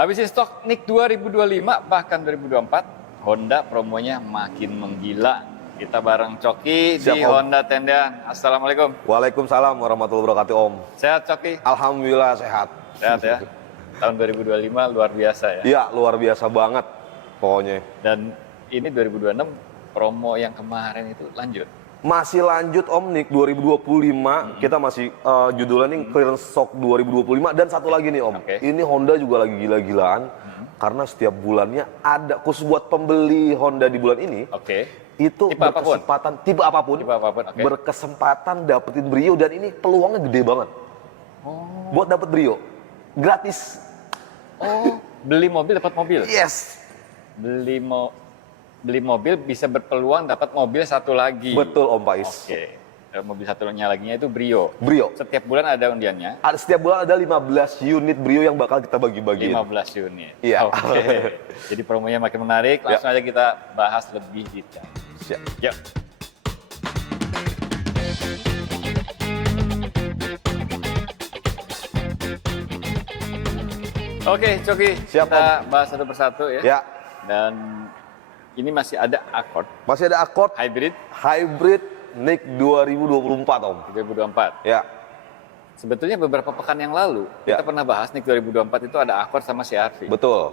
Habisin stok NIK 2025 bahkan 2024, Honda promonya makin menggila. Kita bareng Coki Siap, di Om. Honda Tendean. Assalamualaikum. Waalaikumsalam warahmatullahi wabarakatuh, Om. Sehat Coki? Alhamdulillah sehat. Sehat ya. Tahun 2025 luar biasa ya. Iya, luar biasa banget pokoknya. Dan ini 2026 promo yang kemarin itu lanjut. Masih lanjut Om, NIK 2025. Kita masih judulnya nih clearance stock 2025. Dan satu lagi nih Om, Oke. ini Honda juga lagi gila-gilaan. Karena setiap bulannya ada, khusus buat pembeli Honda di bulan ini, Oke. itu Tipe apapun? berkesempatan, tipe apapun, Oke. berkesempatan dapetin Brio. Dan ini peluangnya gede banget. Buat dapet Brio, gratis. Oh, beli mobil dapat mobil. Yes. Beli mobil bisa berpeluang dapat mobil satu lagi. Betul Om Pais. Oke. Mobil satunya laginya itu Brio. Brio. Setiap bulan ada undiannya. Setiap bulan ada 15 unit Brio yang bakal kita bagi-bagiin. 15 unit. Iya. Oke. Jadi promonya makin menarik. Langsung aja kita bahas lebih detail. Siap. Yuk. Oke, Coki. Siap, Kita bahas satu persatu ya. Ya, Dan ini masih ada Accord masih ada Accord Hybrid Hybrid NIK 2024 Om. 2024. Ya, Sebetulnya beberapa pekan yang lalu Ya. kita pernah bahas nih 2024 itu ada Accord sama CR-V. betul.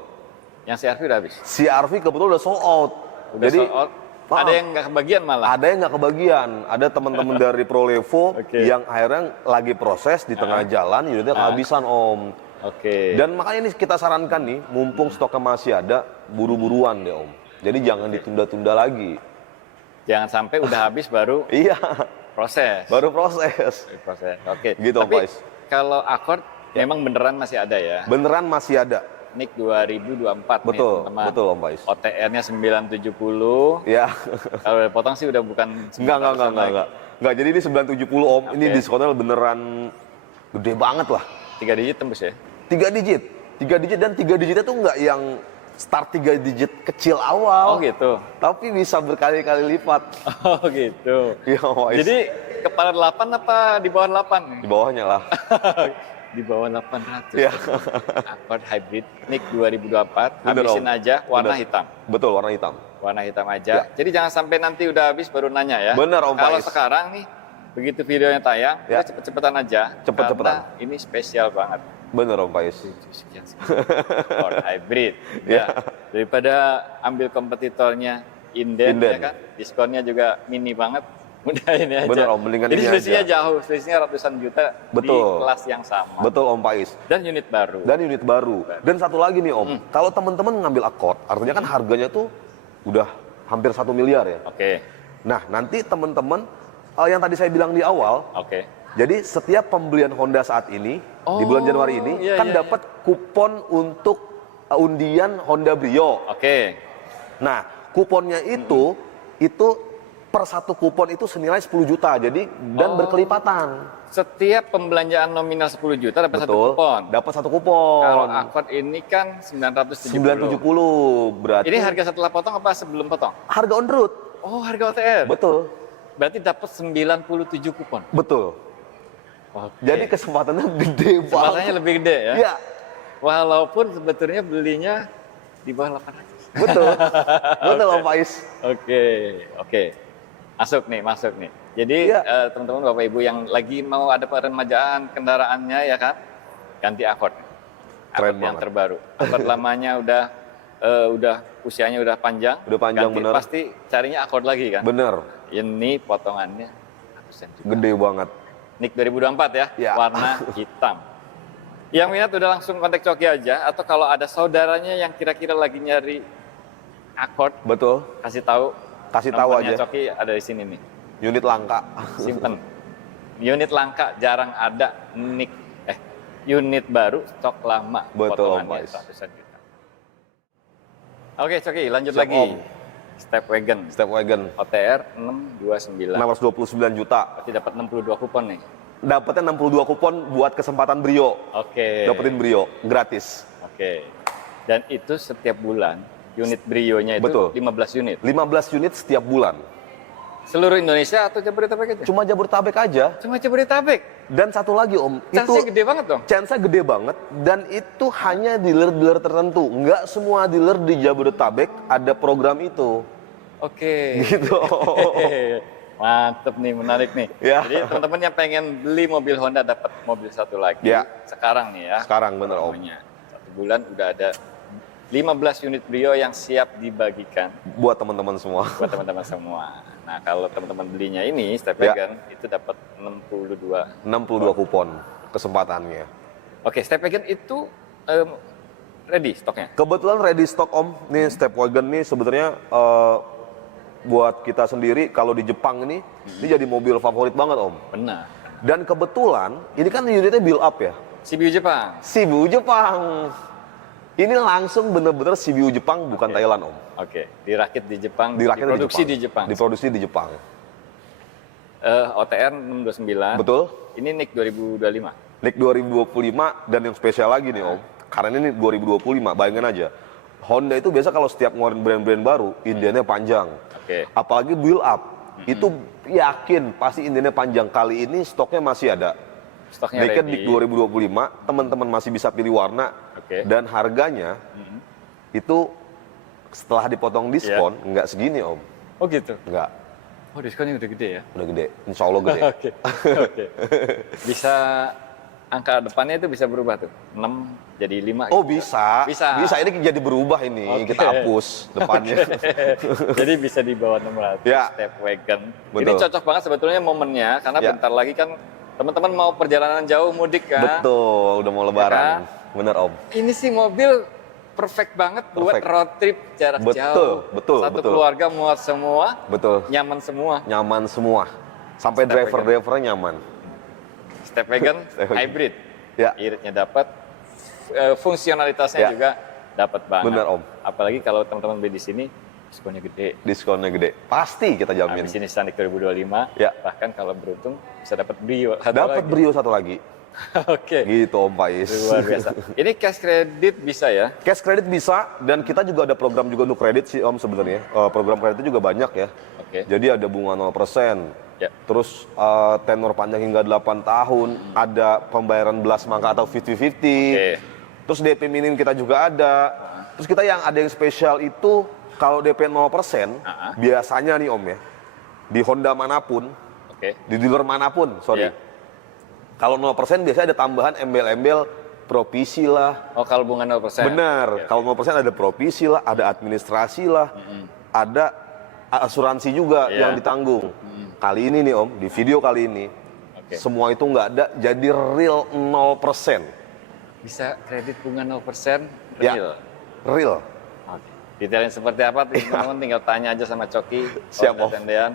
Yang CR-V udah habis. CR-V kebetulan udah sold out. Udah sold out. Ada yang nggak kebagian malah. Ada yang nggak kebagian. Ada teman-teman dari Prolevo Oke. yang akhirnya lagi proses di tengah jalan, unitnya kehabisan Om. Oke. Dan makanya ini kita sarankan nih, mumpung stoknya masih ada, buru-buruan deh Om. Jadi jangan ditunda-tunda lagi. Jangan sampai udah habis baru Iya, proses. baru proses. Proses. Oke. Gitu, Tapi Pais. kalau Accord memang beneran masih ada ya. Beneran masih ada. NIK 2024 nih, Betul, teman-teman. betul Om Pais. OTR-nya 970. Ya. Kalau udah potong sih udah bukan 900-an lagi. Enggak, jadi ini 970 Om. Ini Oke. diskonnya beneran gede banget lah. 3 digit tembus ya. 3 digit. 3 digit dan 3 digitnya tuh enggak yang start 3 digit kecil awal. Oh gitu. Tapi bisa berkali-kali lipat. Oh gitu. Iya, Om Pais. Jadi kepala 8 apa di bawah 8? Di bawahnya lah. Di bawah 800. Iya. Accord Hybrid NIK 2024. Bener, Habisin Om. aja warna Bener. hitam. Betul, warna hitam. Warna hitam aja. Ya. Jadi jangan sampai nanti udah habis baru nanya ya. Bener, Om Kalau Pais. sekarang nih begitu videonya tayang, Ya. udah cepet-cepetan aja. Cepet-cepetan. Karena ini spesial banget. Bener Om Pais. Sekian. Accord Hybrid. Ya. Ya. Daripada ambil kompetitornya Inden, Inden. ya kan? Diskonnya juga mini banget. Udah ini aja. Bener, Om, mendingan Jadi ini selisihnya aja. jauh, selisihnya ratusan juta di Betul. kelas yang sama. Betul Om Pais. Dan unit baru. Dan unit baru. Dan satu lagi nih Om, kalau teman-teman ngambil Accord, artinya kan harganya tuh udah hampir 1 miliar ya. Oke. Nah, nanti teman-teman yang tadi saya bilang di awal, Oke. jadi setiap pembelian Honda saat ini di bulan Januari ini iya, kan iya, dapat kupon untuk undian Honda Brio. Oke. Nah, kuponnya itu per satu kupon itu senilai 10 juta. Jadi dan berkelipatan. Setiap pembelanjaan nominal 10 juta dapat satu Betul. kupon. Dapat satu kupon. Kalau Accord ini kan 970. 970 berarti Ini harga setelah potong apa sebelum potong? harga on road. Oh, harga OTR. Betul. Berarti dapat 97 kupon. Betul. Oke. Jadi kesempatannya gede banget. kesempatannya lebih gede ya. Iya, Walaupun sebetulnya belinya di bawah 800. betul. Betul Om Faiz. Oke, oke. Masuk nih. Jadi Iya. teman-teman Bapak Ibu yang lagi mau ada peremajaan kendaraannya ya kan, ganti Accord. Keren Accord yang banget. terbaru. Accord lamanya udah usianya udah panjang. Udah panjang, ganti, bener. Pasti carinya Accord lagi kan. Bener, Ini potongannya ratusan juta. gede banget. NIK 2024 ya, Ya. warna hitam. Yang minat udah langsung kontak Coki aja, atau kalau ada saudaranya yang kira-kira lagi nyari Accord, Betul. kasih tahu. Kasih tahu Nomornya aja. Coki ada di sini nih. Unit langka. Simpen. Unit langka jarang ada unit baru stok lama. Betul, Om potongannya Faiz. ratusan juta. Oke Coki, lanjut Siap, lagi. Om. Step wagon. Step wagon. OTR 629. 629 juta. Berarti dapat 62 kupon nih. Dapatnya 62 kupon buat kesempatan Brio. Oke. Dapetin Brio gratis. Oke. Dan itu setiap bulan unit Brio-nya itu Betul. 15 unit. 15 unit setiap bulan. Seluruh Indonesia atau Jabodetabek aja? Cuma Jabodetabek aja. Cuma Jabodetabek. Dan satu lagi Om, Chance-nya itu gede banget dong. chance-nya gede banget dan itu hanya dealer-dealer tertentu. Nggak semua dealer di Jabodetabek ada program itu. Oke. Gitu. Mantep nih, menarik nih. Ya. Jadi teman-teman yang pengen beli mobil Honda dapat mobil satu lagi. Ya. Sekarang nih ya. Sekarang bener Om. Namanya. 1 bulan udah ada 15 unit Brio yang siap dibagikan Buat teman-teman semua. buat teman-teman semua. Nah, kalau teman-teman belinya ini Step Ya. Wagon itu dapat 62. 62 kupon kesempatannya. Oke, Step Wagon itu ready stoknya. Kebetulan ready stock Om. Nih Step Wagon nih sebenarnya buat kita sendiri kalau di Jepang ini jadi mobil favorit banget Om. Benar. Dan kebetulan ini kan unitnya build up ya. CBU Jepang. CBU Jepang. Ini langsung bener-bener CBU Jepang bukan Thailand Om. Oke, dirakit di Jepang, Dirakit diproduksi di Jepang. Diproduksi di Jepang. OTR 629. Betul. Ini NIK 2025. NIK 2025 dan yang spesial lagi nih Om. Karena ini 2025, bayangin aja. Honda itu biasa kalau setiap ngeluarin brand-brand baru, indiannya panjang. Oke. Apalagi build up. Itu yakin pasti indiannya panjang. Kali ini stoknya masih ada. Stoknya NIK ready. NIK 2025, teman-teman masih bisa pilih warna. Oke. Dan harganya itu setelah dipotong diskon, nggak segini Om. Oh gitu. Nggak, Oh, diskonnya udah gede ya? udah gede. Insya Allah gede. Oke. Oke. Bisa angka depannya itu bisa berubah tuh. 6 jadi 5. Oh bisa, Bisa. ini jadi berubah ini, Oke. kita hapus depannya. Jadi bisa di bawah 600 Ya. Step Wagon. Ini Betul. cocok banget sebetulnya momennya karena Ya. bentar lagi kan teman-teman mau perjalanan jauh mudik kan. Betul, udah mau lebaran. Ya Bener Om. Ini sih mobil perfect banget buat Perfect. road trip jarak Betul, jauh. betul, Satu betul. keluarga muat semua, Betul, nyaman semua. nyaman semua. Sampai Step driver-drivernya nyaman. Step Wagon Step wagon. hybrid. Ya. Iritnya dapat, fungsionalitasnya Ya. juga dapat banget. Bener, Om. Apalagi kalau teman-teman beli di sini, diskonnya gede. Diskonnya gede. Pasti kita jamin. Habis ini Sonic 2025, Ya. bahkan kalau beruntung bisa dapat Brio. satu Dapat lagi. Brio satu lagi. Oke, Gitu Om Pais. luar biasa. Ini cash credit bisa ya? Cash credit bisa dan kita juga ada program juga untuk kredit sih Om sebenarnya. Program kredit juga banyak ya. Oke. Jadi ada bunga 0%. Ya. Terus tenor panjang hingga 8 tahun, ada pembayaran belas mangka atau 50-50. Oke. Terus DP minim kita juga ada. Terus kita yang ada yang spesial itu kalau DP 0%, biasanya nih Om ya, di Honda manapun, Oke. di dealer manapun, sorry. Iya. Kalau 0% biasanya ada tambahan embel-embel provisi lah. Oh, kalau bunga 0%. Benar, Oke. kalau 0% ada provisi lah, ada administrasi lah, ada asuransi juga Iya. yang ditanggung. Kali ini nih Om, di video kali ini, Oke. semua itu nggak ada, jadi real 0%. Bisa kredit bunga 0% Ya. real. Real. Oke. Detailnya seperti apa teman-teman tinggal tanya aja sama Coki. Siap, Om Om. Tendean.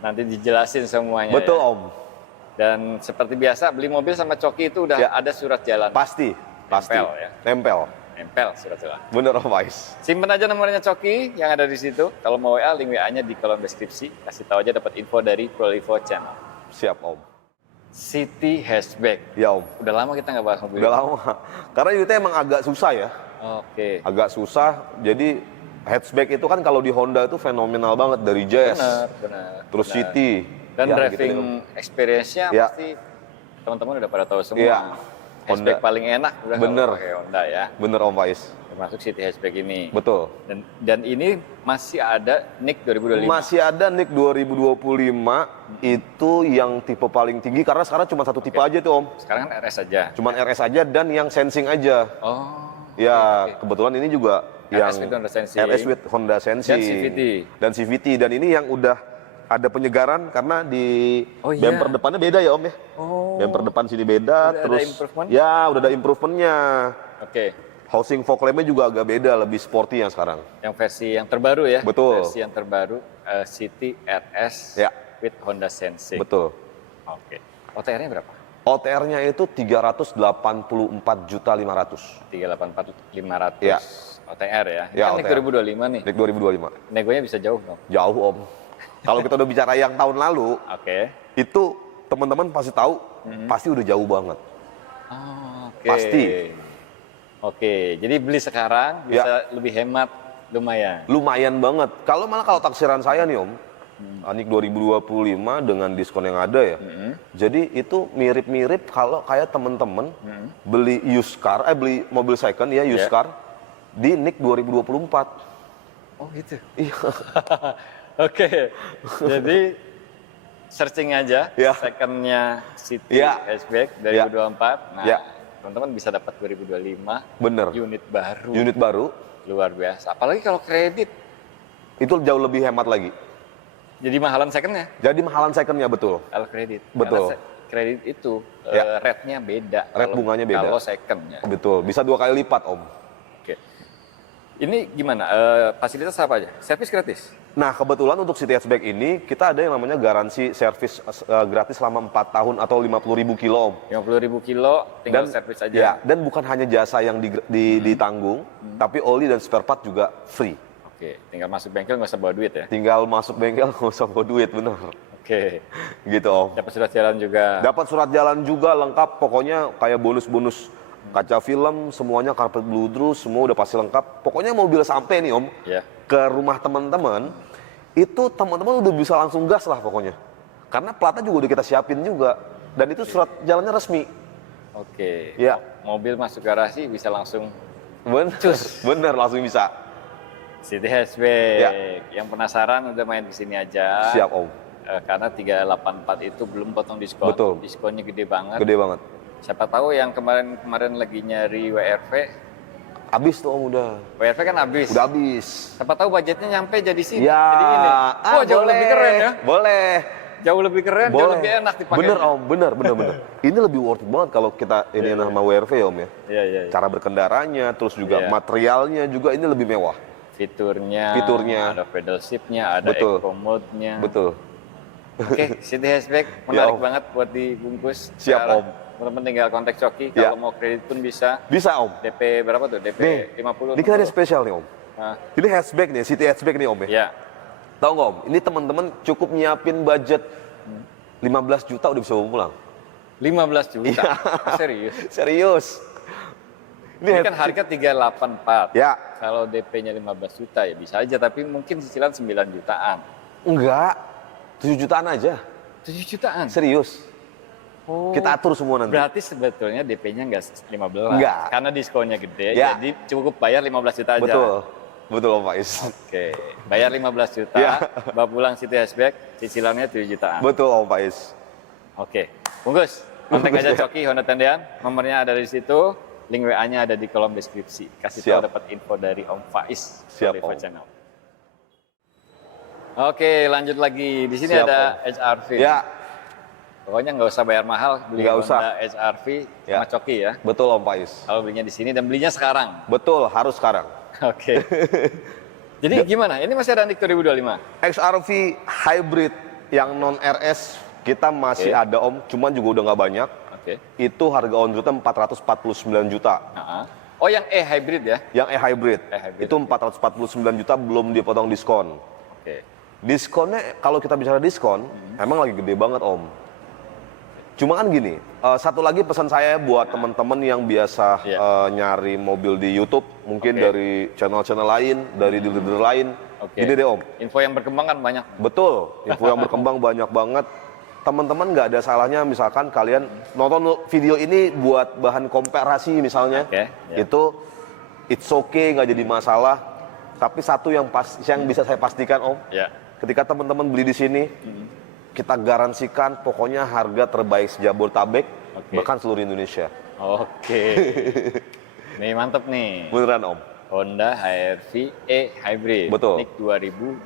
Nanti dijelasin semuanya. Betul ya. Om, Dan seperti biasa beli mobil sama Coki itu udah Ya. ada surat jalan. pasti. Nempel ya. Nempel. Nempel surat jalan. Bener Om Pais. Simpen aja nomornya Coki yang ada di situ. Kalau mau WA, link WA-nya di kolom deskripsi. Kasih tahu aja dapat info dari Prolivo Channel. Siap Om. City Hatchback. Ya Om, Udah lama kita nggak bahas mobil. udah lama. Karena itu emang agak susah ya. Oke. Agak susah, jadi hatchback itu kan kalau di Honda itu fenomenal banget. Dari Jazz, Benar. terus benar. City. Dan Ya, driving gitu. experience-nya Ya. pasti teman-teman udah pada tahu semua. Iya. Hatchback Honda. paling enak udah Bener. kalau pakai Honda ya. Bener Om Pais. Termasuk City Hatchback ini. Betul. Dan ini masih ada NIK 2025. Masih ada NIK 2025 itu yang tipe paling tinggi karena sekarang cuma satu tipe aja tuh Om. Sekarang kan RS aja. Cuman RS aja dan yang sensing aja. Oh. Ya, oke. kebetulan ini juga yang RS with Honda Sensing. RS with Honda Sensing. Dan CVT. Dan CVT. Dan ini yang udah ada penyegaran karena di Oh, iya. bumper depannya beda ya Om ya. Oh. Bumper depan sini beda, Udah ada terus improvement? ya udah ada improvementnya. Oke. Housing fog lamp-nya juga agak beda, lebih sporty yang sekarang. Yang versi yang terbaru ya. Betul. Versi yang terbaru City RS Ya. with Honda Sensing. Betul. Oke. OTR-nya berapa? OTR-nya itu 384.500.000. 384.500 Ya. OTR ya. Ini Ya, kan NIK OTR. 2025 nih. NIK 2025. Negonya bisa jauh dong. Jauh Om. Kalau kita udah bicara yang tahun lalu, Oke. itu teman-teman pasti tahu, pasti udah jauh banget. Oh, oke. Pasti. Oke, jadi beli sekarang bisa lebih hemat lumayan. Lumayan banget. Kalau malah kalau taksiran saya nih Om, NIK 2025 dengan diskon yang ada ya. Jadi itu mirip-mirip kalau kayak temen-temen beli used car, beli mobil second ya used car di NIK 2024. Oh gitu. Iya. Oke. Jadi searching aja secondnya City Hatchback 2024. Nah, teman-teman bisa dapat 2025. Bener. Unit baru. Unit baru. Luar biasa. Apalagi kalau kredit. Itu jauh lebih hemat lagi. Jadi mahalan secondnya? Jadi mahalan secondnya, betul. Kalau kredit. Betul. Karena kredit itu rate-nya beda. Rate bunganya beda. Kalau secondnya. Betul. Bisa 2 kali lipat, Om. Oke. Ini gimana? Fasilitas apa aja? Servis gratis? Nah, kebetulan untuk City Hatchback ini kita ada yang namanya garansi servis gratis selama 4 tahun atau 50.000 kilo, Om. 50.000 kilo tinggal servis aja. Ya, dan bukan hanya jasa yang ditanggung, tapi oli dan spare part juga free. Oke, tinggal masuk bengkel nggak usah bawa duit ya? Tinggal masuk bengkel nggak usah bawa duit, bener. Oke. Gitu, Om. Dapat surat jalan juga? Dapat surat jalan juga, lengkap. Pokoknya kayak bonus-bonus kaca film, semuanya karpet bluedrus, semua udah pasti lengkap. Pokoknya mobil sampai nih, Om, ke rumah teman-teman, itu teman-teman udah bisa langsung gas lah pokoknya. Karena platnya juga udah kita siapin juga. Dan itu surat jalannya resmi. Oke. Ya. Mobil masuk garasi bisa langsung Bener, langsung bisa. City Hatchback. Yang penasaran udah main di sini aja. Siap, Om. Karena 384 itu belum potong diskon. Betul. Diskonnya gede banget. Gede banget. Siapa tahu yang kemarin lagi nyari WRV. Habis tuh, Om, udah. WRV kan habis. Udah habis. Siapa tahu budgetnya nyampe jadi sini. Ya. Jadi ini. Jauh lebih keren ya. Boleh. Jauh lebih keren, jauh lebih enak dipakai. Bener, Om, bener. Ini lebih worth it banget kalau kita ini nama WRV ya, Om ya. Iya. Cara berkendaranya, terus juga materialnya juga ini lebih mewah. Fiturnya, ada pedal shift-nya, ada eco mode-nya. Betul. Oke, City Hatchback menarik banget buat dibungkus. Siap, Om. Teman-teman tinggal kontak Coki, kalau mau kredit pun bisa. Bisa, Om. DP berapa tuh? DP 50. Ini kita ada spesial nih, Om. Ini hatchback nih, City Hatchback nih, Om ya. Iya. Tahu nggak, Om? Ini teman-teman cukup nyiapin budget 15 juta udah bisa bawa pulang. 15 juta? Serius? Serius. Ini kan harga 384. Ya. Kalau DP-nya 15 juta ya bisa aja, tapi mungkin cicilan 9 jutaan. Enggak. 7 jutaan aja. 7 jutaan? Serius. Oh. Kita atur semua nanti. Berarti sebetulnya DP-nya enggak 15. Enggak. Karena diskonnya gede, jadi cukup bayar 15 juta aja. Betul, Om Faiz. Oke. Bayar 15 juta, bawa pulang City Hatchback, cicilannya 7 jutaan. Betul, Om Faiz. Oke. Bungkus, kontak aja Coki Honda Tendean, nomornya ada di situ. Link WA-nya ada di kolom deskripsi. Kasih tahu dapat info dari Om Faiz. Siap, Om. Channel. Oke, lanjut lagi. Di sini ada HRV. Ya. Pokoknya nggak usah bayar mahal, beli Honda HRV sama Coki ya. Betul, Om Faiz. Kalau belinya di sini dan belinya sekarang. Betul, harus sekarang. Oke. Jadi gimana? Ini masih ada NIK 2025? XRV hybrid yang non RS kita masih ada, Om. Cuman juga udah nggak banyak. Itu harga on road 449 juta. Oh, yang hybrid ya? Yang hybrid. Itu 449 juta belum dipotong diskon. Diskonnya kalau kita bicara diskon, emang lagi gede banget, Om. Cuma kan gini, satu lagi pesan saya buat teman-teman yang biasa nyari mobil di YouTube, mungkin dari channel-channel lain, dari dealer-dealer lain. Gini deh, Om. Info yang berkembang kan banyak. Betul, info yang berkembang banyak banget. Teman-teman nggak ada salahnya misalkan kalian nonton video ini buat bahan komparasi misalnya, itu it's okay, nggak jadi masalah. Tapi satu yang bisa saya pastikan, Om, ketika teman-teman beli di sini, kita garansikan pokoknya harga terbaik sejabodetabek, bahkan seluruh Indonesia. Nih mantep nih. Beneran, Om. Honda HR-V hybrid. Betul. NIK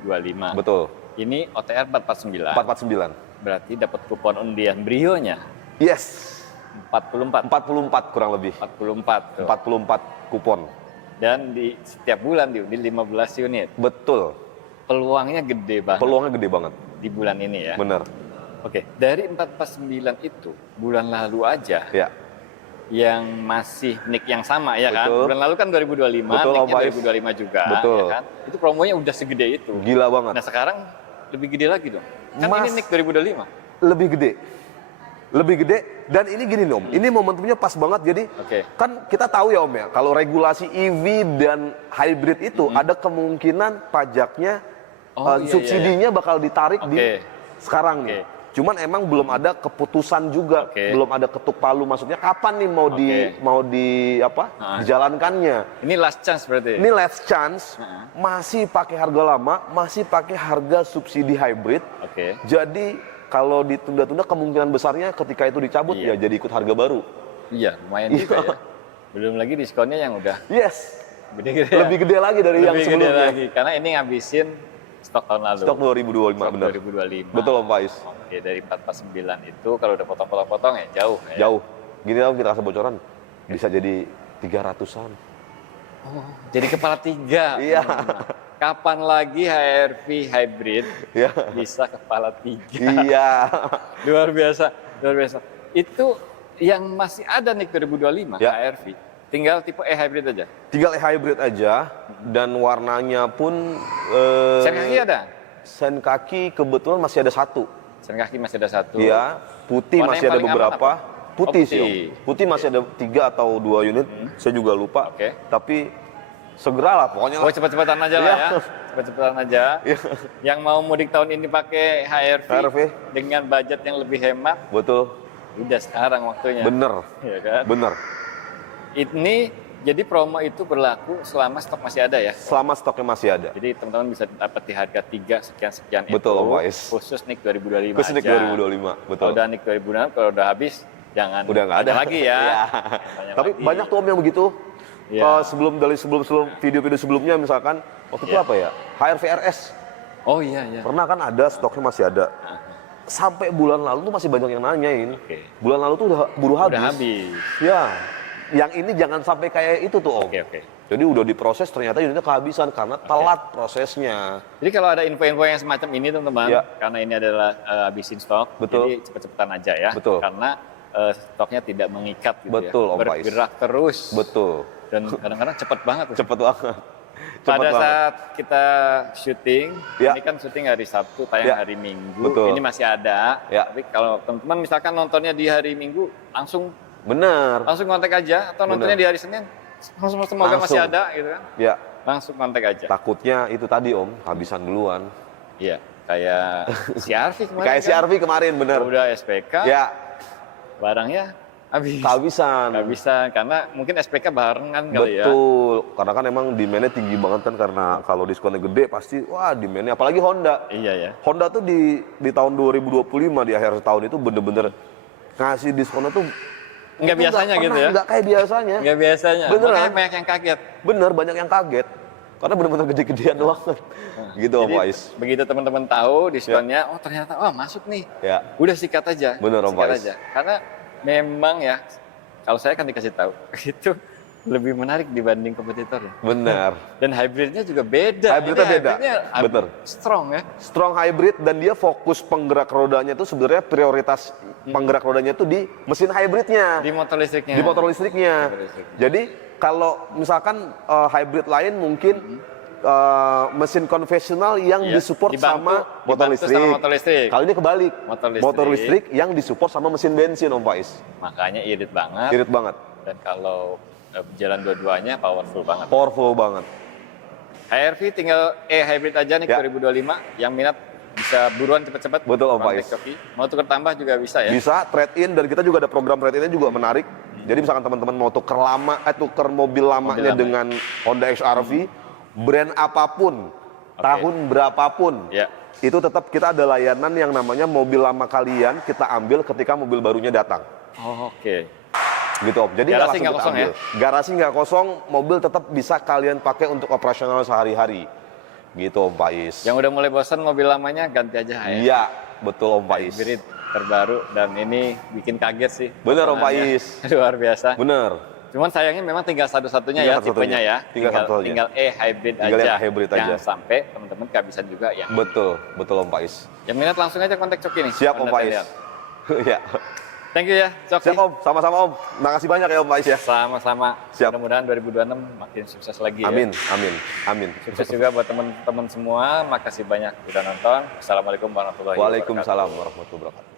2025. Betul. Ini OTR 449. 449. Berarti dapat kupon undian Brio-nya. Yes. 44 kurang lebih. 44 tuh. 44 kupon. Dan di setiap bulan diundi 15 unit. Betul. Peluangnya gede banget. Peluangnya gede banget. Di bulan ini ya. Bener. Oke, dari 449 itu bulan lalu aja. Ya. Yang masih NIK yang sama ya kan. Betul. Bulan lalu kan 2025, NIK-nya 2025 juga. Betul. Ya kan? Itu promonya udah segede itu. Gila banget. Nah sekarang lebih gede lagi dong. Kan ini NIK 2025. Lebih gede. Lebih gede. Dan ini gini nih, Om. Ini momentumnya pas banget. Jadi kan kita tahu ya, Om ya. Kalau regulasi EV dan hybrid itu ada kemungkinan pajaknya subsidinya bakal ditarik di sekarang nih. Cuman emang belum ada keputusan juga, belum ada ketuk palu, maksudnya kapan nih mau dijalankannya. Ini last chance berarti. Ini last chance, masih pakai harga lama, masih pakai harga subsidi hybrid. Jadi kalau ditunda-tunda kemungkinan besarnya ketika itu dicabut ya jadi ikut harga baru. Iya, lumayan juga ya. Belum lagi diskonnya yang udah gede-gede. Lebih gede lagi dari yang sebelumnya. Gede lagi, karena ini ngabisin stok tahun lalu. Stok 2025 benar. 2025. Betul Om Faiz. Oke, dari 449 itu kalau udah potong-potong ya jauh ya. Jauh. Gini Om, kita kasih bocoran bisa jadi 300-an. Oh, jadi kepala 3. Iya. Kapan lagi HRV hybrid bisa kepala 3? Iya. Luar biasa, luar biasa. Itu yang masih ada nih 2025 HRV. Tinggal tipe E hybrid aja. Tinggal E hybrid aja dan warnanya pun sen kaki ada? Sen kaki kebetulan masih ada satu. Sen kaki masih ada satu. Iya, putih warna masih ada beberapa. Putih putih. sih Om. Putih masih ada 3 atau 2 unit. Saya juga lupa. Tapi segeralah pokoknya. Oh, cepet-cepetan aja lah ya. Cepet-cepetan aja. Yang mau mudik tahun ini pakai HRV dengan budget yang lebih hemat. Betul. Udah sekarang waktunya. Bener. Iya kan? Bener. Ini jadi promo itu berlaku selama stok masih ada ya? Selama stoknya masih ada. Jadi teman-teman bisa dapat di harga 3 sekian-sekian betul, itu. Om Faiz. Khusus NIK 2025 khusus NIK 2025, betul. Kalau udah NIK 2026, kalau udah habis, jangan udah nggak ada lagi ya. Tapi lagi. Banyak tuh Om yang begitu. Sebelum video-video sebelumnya misalkan, waktu itu apa ya? HRV RS. Oh iya. Pernah kan ada, stoknya masih ada. Sampai bulan lalu tuh masih banyak yang nanyain. Bulan lalu tuh udah buru habis. Udah habis. Ya. Yang ini jangan sampai kayak itu tuh Om. Jadi udah diproses ternyata unitnya kehabisan karena telat prosesnya. Jadi kalau ada info-info yang semacam ini teman-teman, karena ini adalah habisin stok, jadi cepet-cepetan aja ya. Betul. Karena stoknya tidak mengikat gitu betul, ya. Om Bergerak terus. Betul. Dan kadang-kadang cepet banget. Cepet banget. Pada saat kita syuting, ini kan syuting hari Sabtu, tayang hari Minggu, ini masih ada. Tapi kalau teman-teman misalkan nontonnya di hari Minggu, langsung kontak aja, atau nontonnya di hari Senin, semoga masih ada gitu kan. Langsung kontak aja. Takutnya itu tadi Om, habisan duluan. Iya, kayak CRV kemarin. Kayak CRV kemarin, bener. Udah SPK, barangnya habis. Kehabisan, karena mungkin SPK barengan kali ya. Betul, karena kan emang demand-nya tinggi banget kan, karena kalau diskonnya gede pasti, demand-nya, apalagi Honda. Iya ya. Honda tuh di tahun 2025, di akhir tahun itu bener-bener ngasih diskonnya tuh nggak biasanya gitu ya? Nggak kayak biasanya. Nggak biasanya, makanya banyak yang kaget. Bener, banyak yang kaget. Karena bener-bener gede-gedean banget. Gitu Om Faiz. Begitu teman-teman tahu diskonnya, ternyata masuk nih. Udah sikat aja. Bener Om Faiz. Karena memang ya, kalau saya kan dikasih tahu, itu lebih menarik dibanding kompetitor ya. Benar. Dan hybridnya juga beda. Hybridnya beda. Bener. Strong ya. Strong hybrid, dan dia fokus penggerak rodanya itu sebenarnya prioritas penggerak rodanya itu di mesin hybridnya. Di motor listriknya. Di motor listriknya. Jadi kalau misalkan hybrid lain mungkin mesin konvensional yang disupport sama motor listrik. Kali ini kebalik. Motor listrik yang disupport sama mesin bensin Om Faiz. Makanya irit banget. Irit banget. Dan kalau jalan dua-duanya powerful banget. Powerful banget. HRV tinggal hybrid aja nih 2025. Yang minat bisa buruan cepet-cepet. Betul Om Faiz. Mau tukar tambah juga bisa ya? Bisa, trade-in, dan kita juga ada program trade-in-nya juga menarik. Jadi misalkan teman-teman mau tukar mobil lamanya dengan Honda XR-V, brand apapun, tahun berapapun, itu tetap kita ada layanan yang namanya mobil lama kalian kita ambil ketika mobil barunya datang. Gitu Om. Jadi garasi nggak kosong ya? Garasi nggak kosong, mobil tetap bisa kalian pakai untuk operasional sehari-hari. Gitu Om Faiz. Yang udah mulai bosan mobil lamanya ganti aja ya? Iya, betul Om Faiz. Hybrid terbaru, dan ini bikin kaget sih. Bener Om Faiz. Luar biasa. Bener. Cuman sayangnya memang tinggal satu-satunya ya tipenya ya. Tinggal hybrid aja. Yang sampai teman-teman kehabisan juga ya. Betul Om Faiz. Yang minat langsung aja kontak Coki nih. Siap Om Faiz. Ya. Thank you ya, Coki. Siap Om, sama-sama Om. Makasih banyak ya Om Faiz ya. Sama-sama. Siap. Mudah-mudahan 2026 makin sukses lagi ya. Amin. Sukses juga buat teman-teman semua. Makasih banyak udah nonton. Assalamualaikum warahmatullahi wabarakatuh. Waalaikumsalam warahmatullahi wabarakatuh.